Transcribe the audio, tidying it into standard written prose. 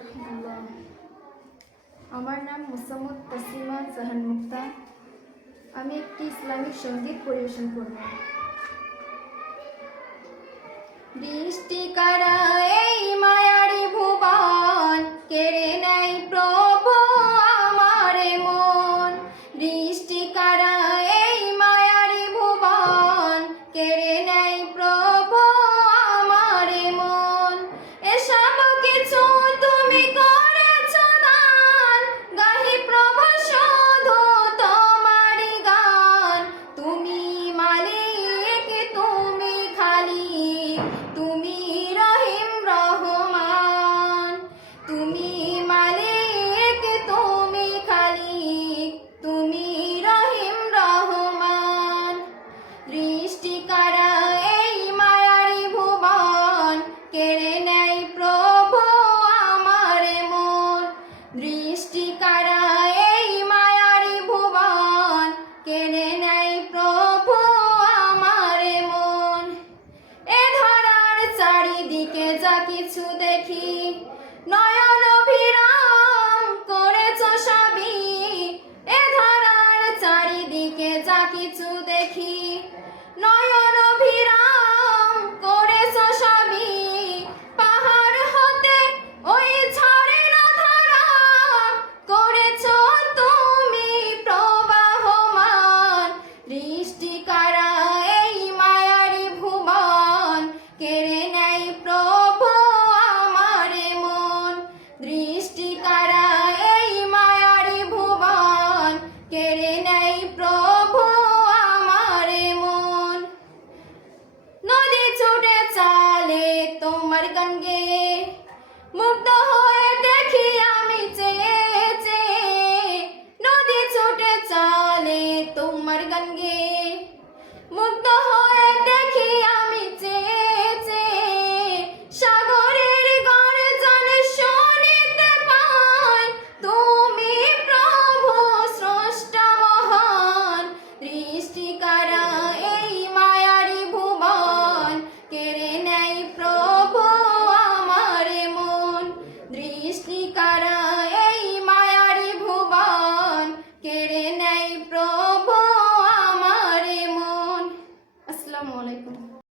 রাহমাতুল্লাহ। আমার নাম মুসাম্মদ তাসলিমা জাহান মুক্তা। আমি একটি ইসলামিক সঙ্গীত পরিবেশন করব। দৃষ্টি কারা এই মায়ারি ভুবন, কেড়ে নেয় প্রভু আমারে মন। দৃষ্টি কারা এই মায়ারি ভুবন, কেড়ে নেয় প্রভু আমারে মন। এসব কিছু তুমি করেছ দান, গাহি প্রভু শুধু তোমারই গান। তুমি মালিক, তুমি খালিক, তুমি রহিম রহমান। তুমি মালিক, তুমি খালিক, তুমি রহিম রহমান। দৃষ্টি কারা এই মায়ারি ভুবন, কেড়ে নেয় প্রভু আমারে মন। দৃষ্টি কারা এই মায়ারি ভুবন, কেড়ে নেয় প্রভু আমারে মন। এ ধরার চারিদিকে যা কিছু দেখি, নয়ন